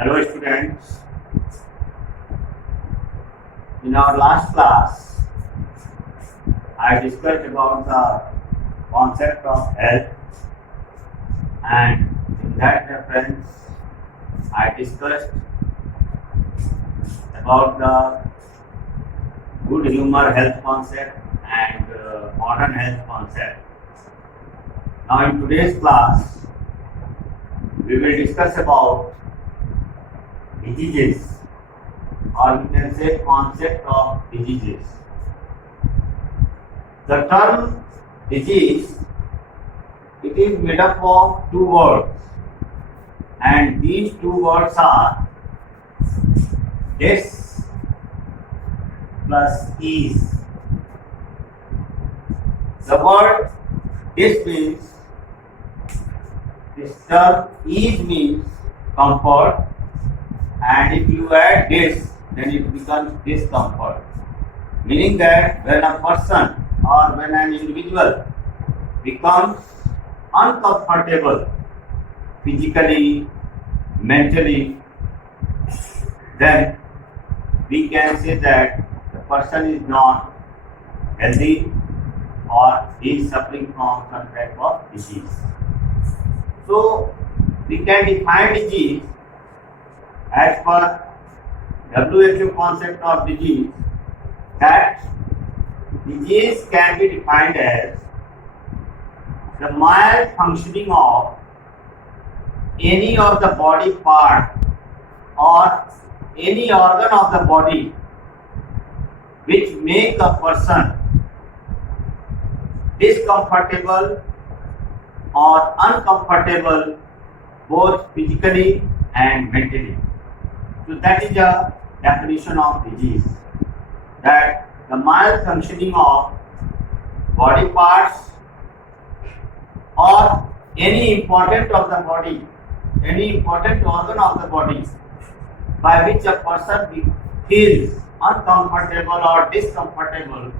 Hello students, in our last class I discussed about the concept of health, and in that reference I discussed about the good humor health concept and modern health concept. Now in today's class we will discuss about diseases, or we can say concept of diseases. The term disease, it is made up of two words, and these two words are dis plus ease. The word dis means, this term ease means comfort, and if you add dis, then it becomes discomfort, meaning that when a person or when an individual becomes uncomfortable physically, mentally, then we can say that the person is not healthy or he is suffering from some type of disease. So we can define disease as per WHO concept of disease, that disease can be defined as the malfunctioning of any of the body part or any organ of the body which make a person discomfortable or uncomfortable both physically and mentally. So that is a definition of disease, that the malfunctioning of body parts or any important of the body, any important organ of the body by which a person feels uncomfortable or discomfortable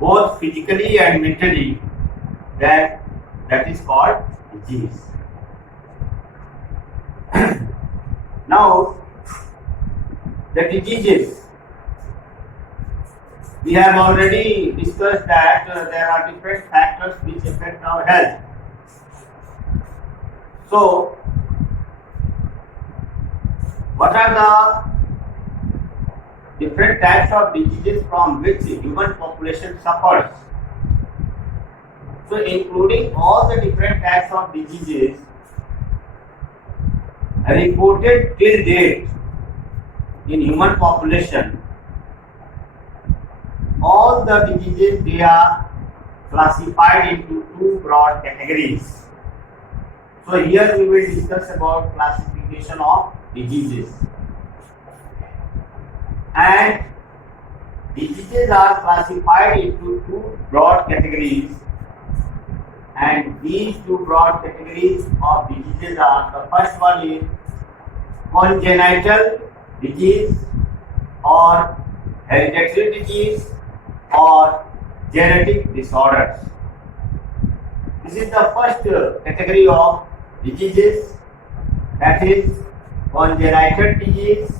both physically and mentally, then that is called disease. Now, the diseases, we have already discussed that there are different factors which affect our health. So, what are the different types of diseases from which the human population suffers? So, including all the different types of diseases reported till date in human population, all the diseases, they are classified into two broad categories. So here we will discuss about classification of diseases. And diseases are classified into two broad categories, and these two broad categories of diseases are, the first one is congenital disease or hereditary disease or genetic disorders. This is the first category of diseases, that is congenital disease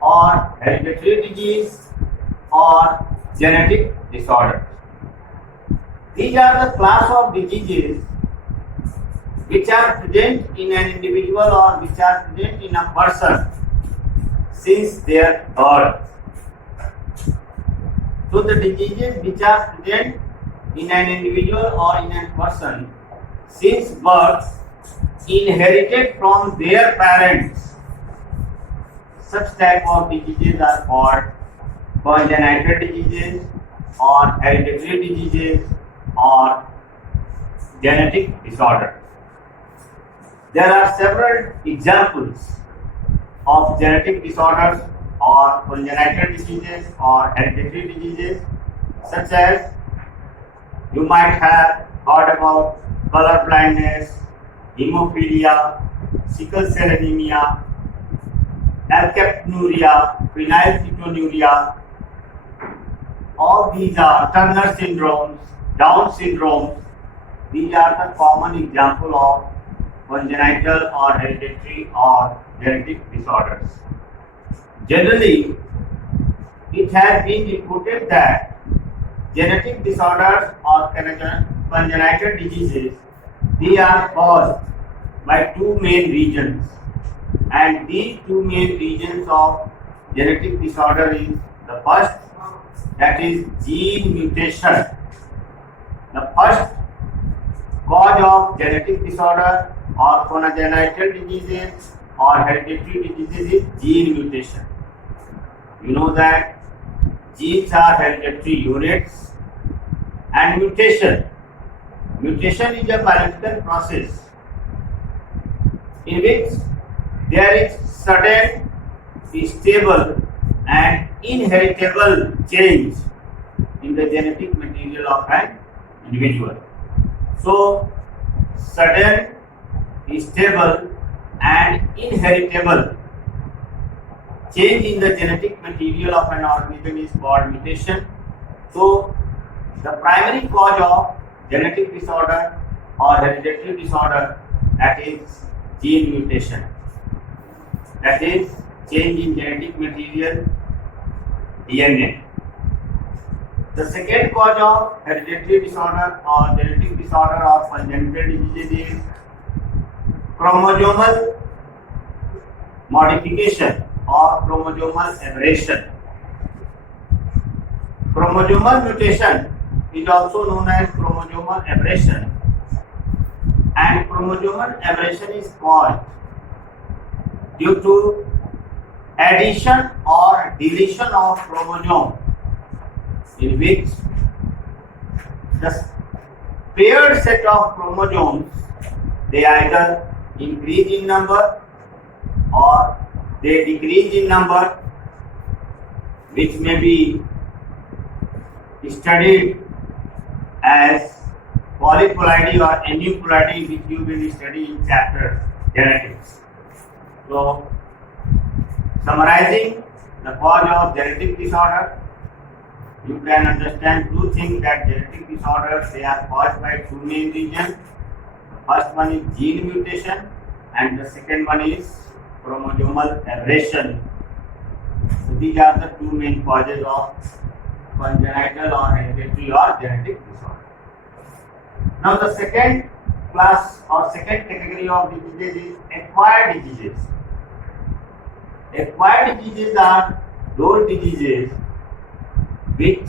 or hereditary disease or genetic disorders. These are the class of diseases which are present in an individual or which are present in a person since their birth. So the diseases which are present in an individual or in a person since birth, inherited from their parents, such type of diseases are called congenital diseases or hereditary diseases or genetic disorders. There are several examples of genetic disorders or congenital diseases or hereditary diseases, such as you might have heard about color blindness, hemophilia, sickle cell anemia, alkapnuria, phenylketonuria. All these are Turner syndromes, Down syndrome. These are the common example of congenital or hereditary or genetic disorders. Generally, it has been reported that genetic disorders or congenital diseases, they are caused by two main regions, and these two main regions of genetic disorder is the first, that is gene mutation. The first cause of genetic disorder or congenital diseases or hereditary diseases is gene mutation. You know that genes are hereditary units, and mutation is a biological process in which there is sudden, stable and inheritable change in the genetic material of an individual. So, sudden, stable and inheritable change in the genetic material of an organism is called mutation. So, the primary cause of genetic disorder or hereditary disorder, that is gene mutation, that is change in genetic material DNA. The second cause of hereditary disorder or genetic disorder or congenital disease is chromosomal modification or chromosomal aberration. Chromosomal mutation is also known as chromosomal aberration, and chromosomal aberration is caused due to addition or deletion of chromosome, in which the paired set of chromosomes, they either increase in number or they decrease in number, which may be studied as polyploidy or aneuploidy, which you will study in chapter genetics. So, summarizing the cause of genetic disorder, you can understand two things, that genetic disorders, they are caused by two main regions. The first one is gene mutation and the second one is chromosomal aberration. So these are the two main causes of congenital or hereditary or genetic disorder. Now the second class or second category of diseases is acquired diseases. Acquired diseases are those diseases which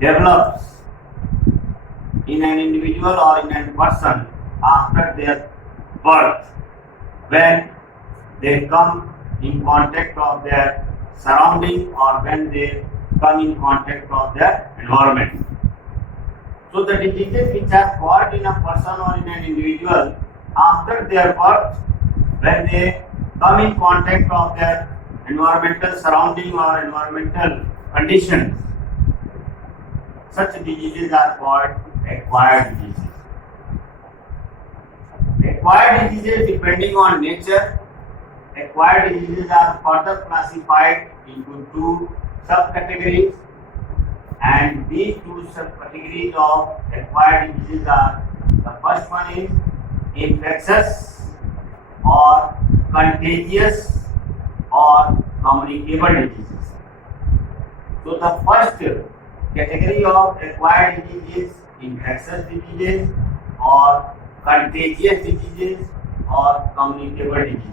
develops in an individual or in a person after their birth, when they come in contact of their surrounding or when they come in contact of their environment. So the diseases which are caused in a person or in an individual after their birth, when they come in contact of their environmental surrounding or environmental conditions, such diseases are called acquired diseases. Acquired diseases, depending on nature, acquired diseases are further classified into two subcategories, and these two subcategories of acquired diseases are, the first one is infectious or contagious or communicable diseases. So the first category of acquired disease is infectious diseases or contagious diseases or communicable diseases.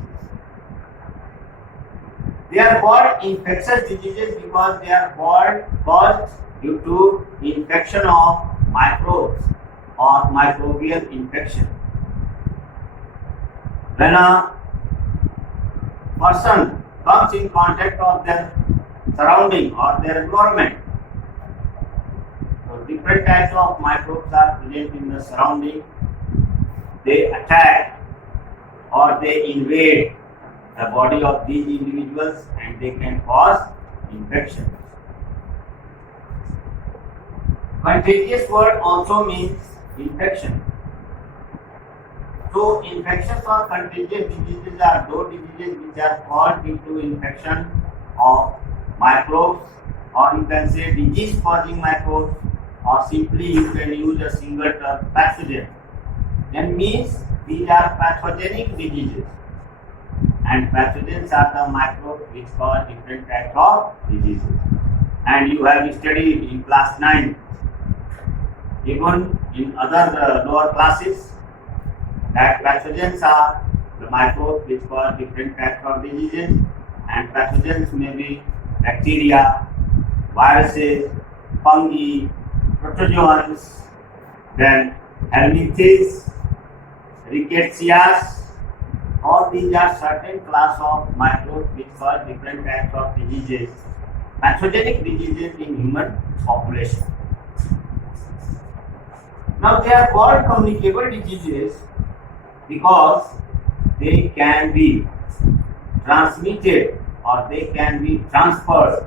They are called infectious diseases because they are caused due to infection of microbes or microbial infection. When a person comes in contact of their surrounding or their environment, so different types of microbes are present in the surrounding. They attack or they invade the body of these individuals and they can cause infection. Contagious word also means infection. So infections or contagious diseases are those diseases which are caused due to infection of microbes, or you can say disease causing microbes, or simply you can use a single term pathogen. That means these are pathogenic diseases, and pathogens are the microbes which cause different types of diseases. And you have studied in class 9, even in other lower classes, that pathogens are the microbes which cause different types of diseases, and pathogens may be bacteria, viruses, fungi, protozoans, then helminthes, rickettsias. All these are certain class of microbes which cause different types of diseases, pathogenic diseases in human population. Now they are called communicable diseases because they can be transmitted or they can be transferred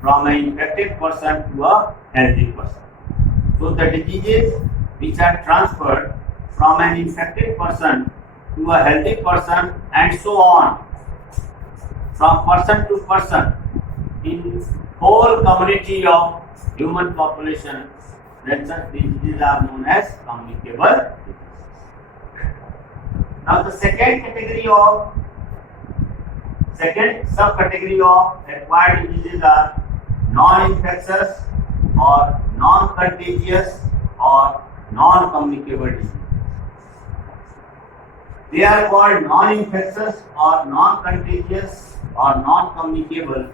from an infected person to a healthy person. So the diseases which are transferred from an infected person to a healthy person and so on, from person to person in whole community of human population, then such diseases are known as communicable diseases. Now the second subcategory of acquired diseases are non-infectious or non-contagious or non-communicable diseases. They are called non-infectious or non-contagious or non-communicable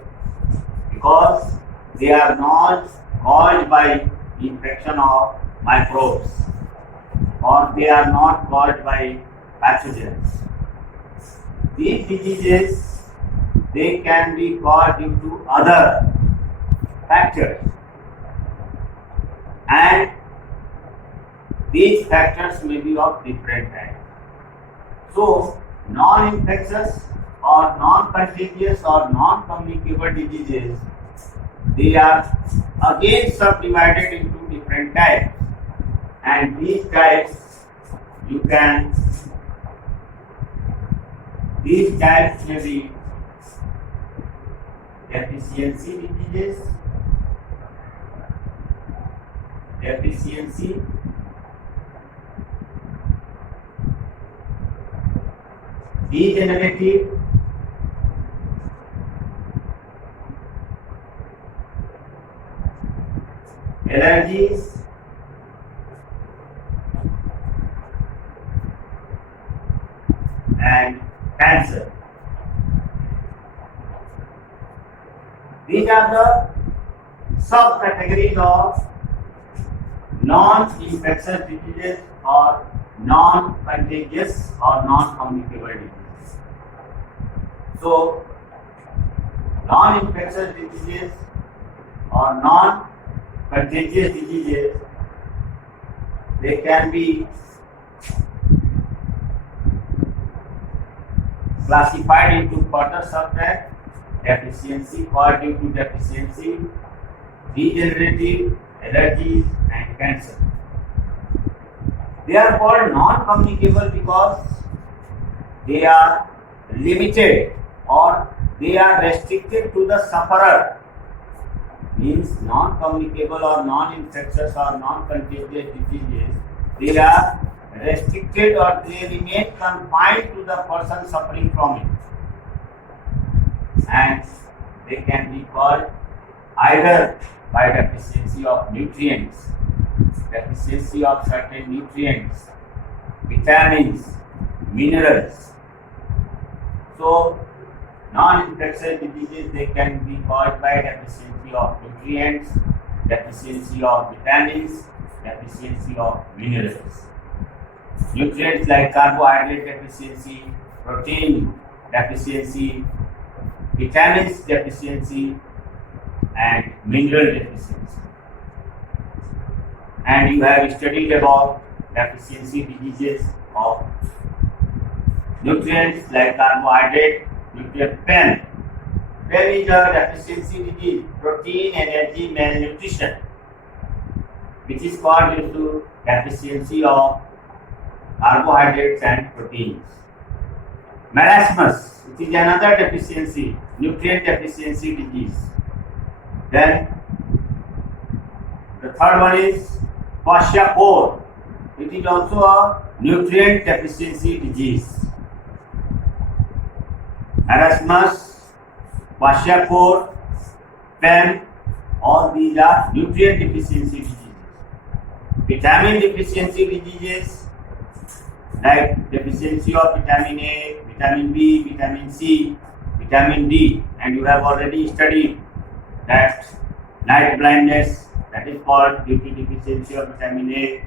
because they are not caused by infection of microbes or they are not caused by pathogens. These diseases, they can be caused due to other factors, and these factors may be of different types. So, non-infectious or non-contagious or non-communicable diseases, they are again subdivided into different types, and these types may be deficiency diseases, degenerative, allergies, and cancer. These are the subcategories of non-infectious diseases or non-contagious or non-communicable diseases. So, non-infectious diseases or non-contagious diseases, they can be classified into further subtypes: deficiency, caused due to deficiency, degenerative, allergies, and cancer. They are called non-communicable because they are limited or they are restricted to the sufferer. Means non-communicable or non-infectious or non-contagious diseases, they are restricted or they remain confined to the person suffering from it, and they can be caused either by deficiency of nutrients, deficiency of certain nutrients, vitamins, minerals. So, non-infectious diseases, they can be caused by deficiency of nutrients, deficiency of vitamins, deficiency of minerals. Nutrients like carbohydrate deficiency, protein deficiency, vitamins deficiency, and mineral deficiency. And you have studied about deficiency diseases of nutrients like carbohydrate, nutrient PEN. There is a deficiency disease, protein energy malnutrition, which is caused due to deficiency of carbohydrates and proteins. Marasmus, which is another deficiency, nutrient deficiency disease. Then the third one is kwashiorkor, which is also a nutrient deficiency disease. Erasmus, kwashiorkor, PEM, all these are nutrient deficiency diseases. Vitamin deficiency diseases like deficiency of vitamin A, vitamin B, vitamin C, vitamin D, and you have already studied that night blindness, that is called due to deficiency of vitamin A,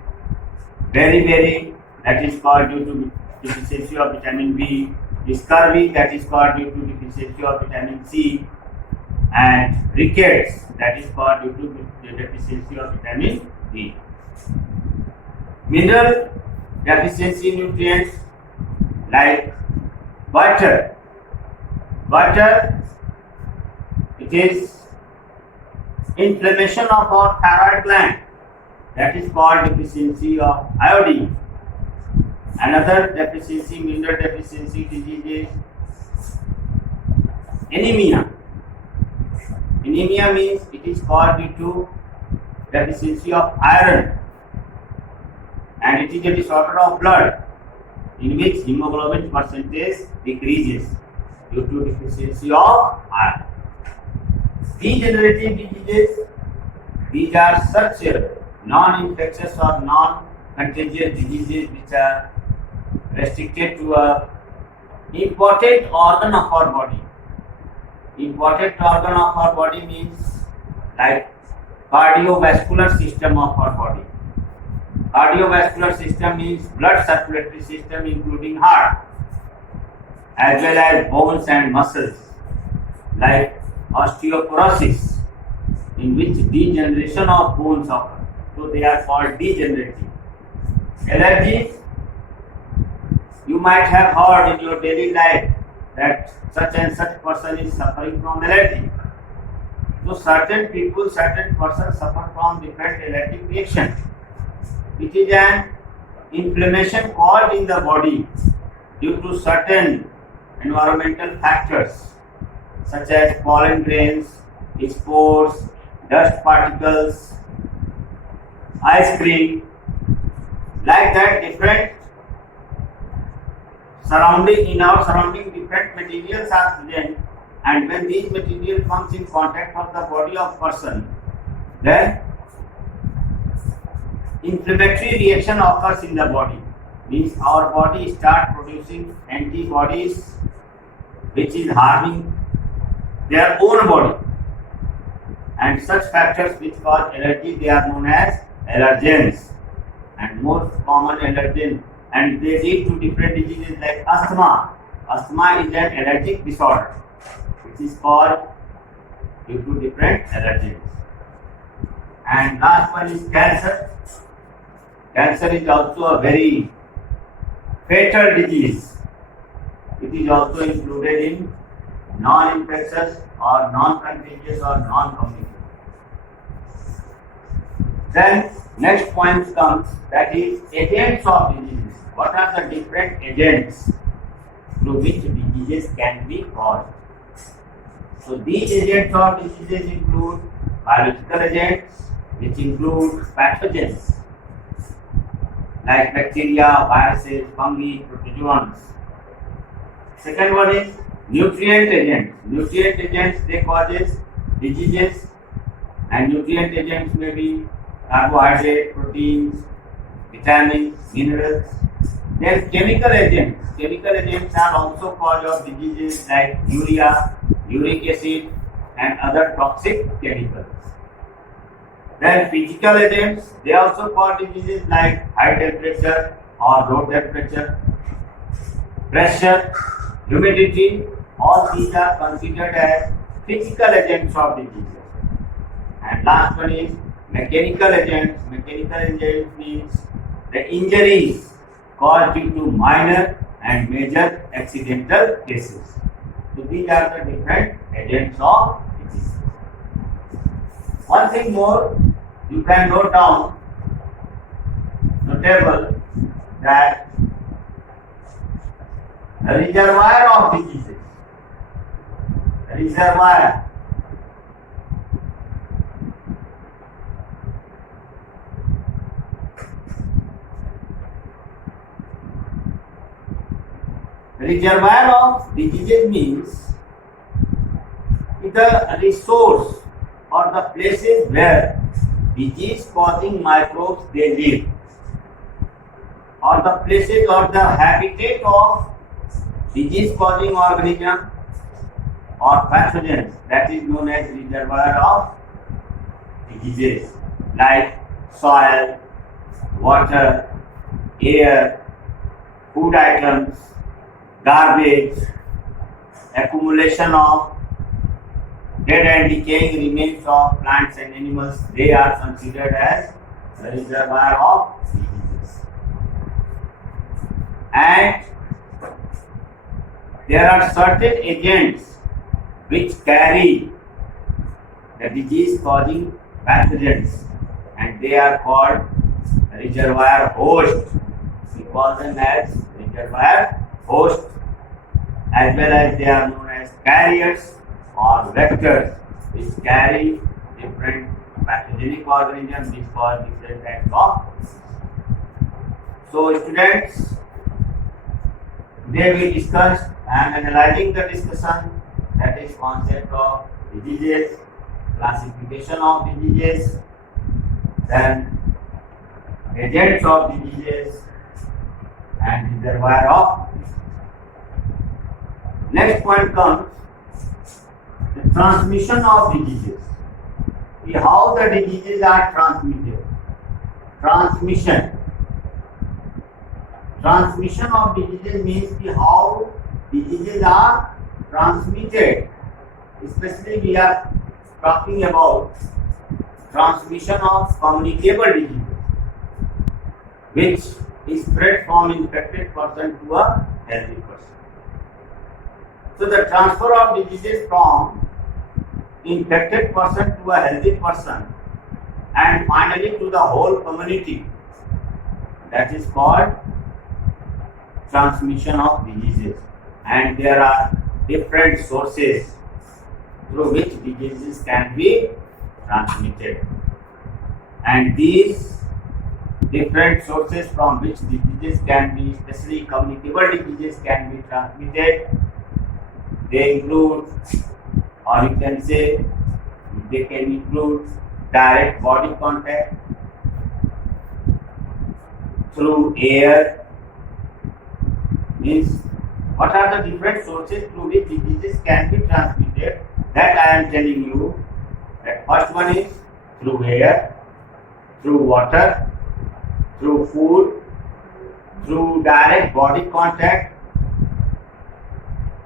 beriberi, that is called due to deficiency of vitamin B, scurvy, that is called due to deficiency of vitamin C, and rickets, that is called due to the deficiency of vitamin D. Mineral deficiency nutrients like butter. Butter, it is inflammation of our thyroid gland, that is called deficiency of iodine. Another deficiency, mineral deficiency disease is anemia. Anemia means it is called due to deficiency of iron, and it is a disorder of blood in which hemoglobin percentage decreases due to deficiency of iron. Degenerative diseases, these are such non-infectious or non-contagious diseases which are restricted to a important organ of our body. Important organ of our body means like cardiovascular system of our body. Cardiovascular system means blood circulatory system including heart, as well as bones and muscles like osteoporosis, in which degeneration of bones occur. So they are called degenerative. Allergies, you might have heard in your daily life that such and such person is suffering from allergy. So certain people, certain persons suffer from different allergic reaction. It is an inflammation caused in the body due to certain environmental factors such as pollen grains, spores, dust particles, ice cream, like that different in our surrounding different materials are present, and when these material comes in contact of the body of person, then inflammatory reaction occurs in the body. Means our body start producing antibodies which is harming their own body, and such factors which cause allergy, they are known as allergens. And most common allergen, and they lead to different diseases like asthma. Asthma is an allergic disorder which is caused due to different allergens. And last one is cancer. Cancer is also a very fatal disease. It is also included in non-infectious or non-contagious or non-communicable. Then next point comes, that is agents of diseases. What are the different agents through which diseases can be caused? So these agents of diseases include biological agents, which include pathogens like bacteria, viruses, fungi, protozoans. Second one is nutrient agents. Nutrient agents, they causes diseases, and nutrient agents may be carbohydrate, proteins, vitamins, minerals. Then chemical agents. Chemical agents are also cause of diseases like urea, uric acid, and other toxic chemicals. Then physical agents, they also cause diseases like high temperature or low temperature, pressure, humidity. All these are considered as physical agents of diseases. And last one is mechanical agents. Mechanical agents means the injuries caused due to minor and major accidental cases. So these are the different agents of disease. One thing more, you can note down notable that the reservoir of diseases. Reservoir. Reservoir of diseases means the resource or the places where disease causing microbes they live, or the places or the habitat of disease causing organism or pathogens, that is known as reservoir of diseases, like soil, water, air, food items, garbage, accumulation of dead and decaying remains of plants and animals, they are considered as the reservoir of diseases. And there are certain agents which carry the disease causing pathogens, and they are called reservoir host. We call them as reservoir host, as well as they are known as carriers or vectors, which carry different pathogenic organisms which cause different types of disease. So students, today we discussed, I am analyzing the discussion, that is concept of diseases, classification of diseases, then agents of diseases, and reservoir of diseases. Next point comes the transmission of diseases. See how the diseases are transmitted. Transmission of diseases means how diseases are transmitted. Especially we are talking about transmission of communicable diseases, which is spread from infected person to a healthy person. So the transfer of diseases from infected person to a healthy person and finally to the whole community, that is called transmission of diseases. And there are different sources through which diseases can be transmitted. And these different sources from which diseases can be, especially communicable diseases, can be transmitted. They include, or you can say, they can include direct body contact, through air. Means what are the different sources through which diseases can be transmitted? That I am telling you. That first one is through air, through water, through food, through direct body contact,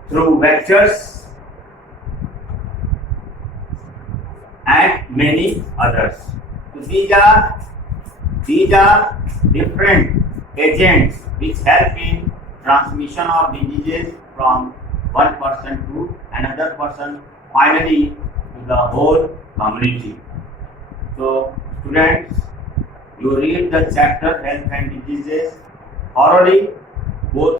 through vectors, and many others. So these are different agents which help in transmission of diseases from one person to another person, finally to the whole community. So students, you read the chapter Health and Diseases thoroughly, both